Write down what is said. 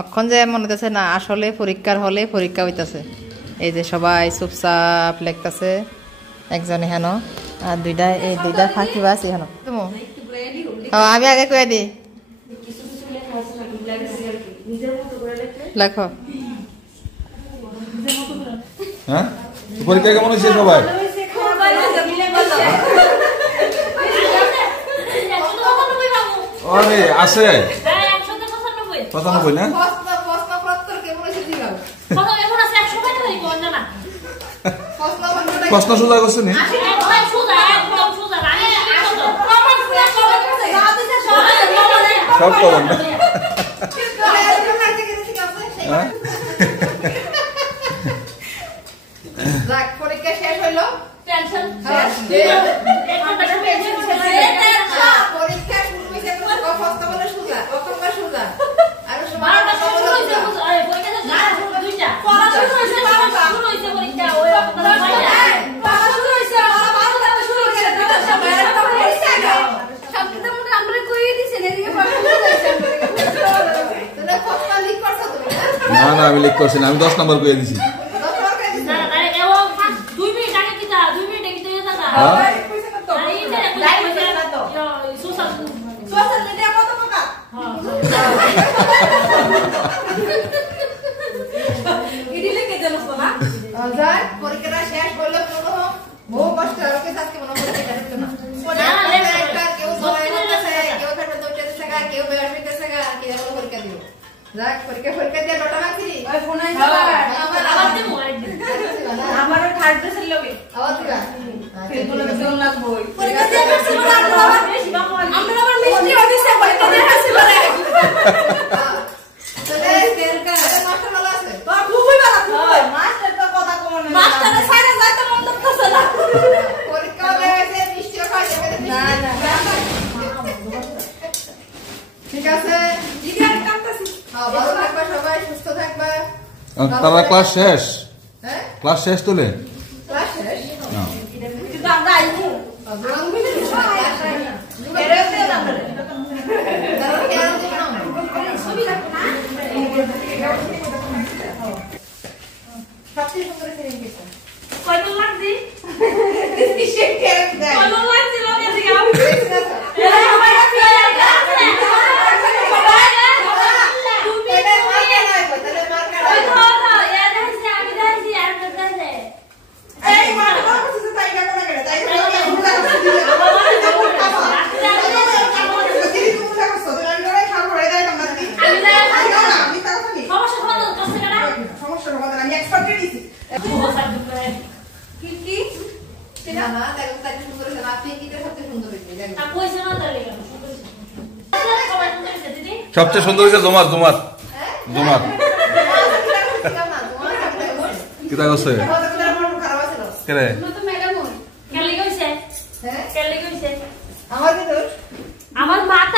অক্ষণ যে মনে হইতেছে না আসলে পরীক্ষার হলে পরীক্ষা হইতেছে। এই যে সবাই চুপচাপ লেখতেছে, একজনে হেন আর দুইটা ফাঁকি বাস হেন। আমি আগে কয়ে দিই, লেখো। হ্যাঁ, পরীক্ষা কেমন হয়েছে সবাই? আরে আছে 95 না? প্রশ্ন সোজা করছে নি? সব করেন না? পরীক্ষা শেষ হইলো, টেনশন পরীক্ষা শুরু হয়েছে, সোজা অক্ষর সোজা আর না না, আমি লিখ করছি না, আমি 10 নম্বর কয়ে দিছি। পরীক্ষাটা শেষ হইলো, বহু কষ্ট কেউ পরীক্ষা দিব। পরীক্ষা দিয়ে ডটা মাখি আমারও থার্ড ক্লাসের লগে আবার দিবা ফেসবুকে মেসেজ লাগবো। পরীক্ষা দিয়ে আমরা আবার মিষ্টি হইছে, পরীক্ষা দিয়ে হাসি বলে চলে তেরকা মাস্টার ভালো আছে তো, খুবই ভালো, খুবই মাস্টার তো কথা কম না, মাস্টারের সাইডে যাইতে মন করতেছে না। পরীক্ষা হয়েছে মিষ্টিও খাই যাবে না না, ঠিক আছে দিদি আর কাটতাছি। ভালো থাকবা সবাই, সুস্থ থাকবা। তারা ক্লাস শেষ? হ্যাঁ, ক্লাস শেষ তোলে, ক্লাস শেষ না কিন্তু আমরা আইবো এরাতে না আমরা তারা কেন দিবেন ছবি রাখো না, সবচেয়ে সুন্দর করে গেছে কত লাগদি কিসে কেন দেয় কত লাগছিল না দিগাও এরা সবাই আছে সবচেয়ে সুন্দর হয়েছে জমার জমার জমার কিতা করছে কেরে আমার মাথা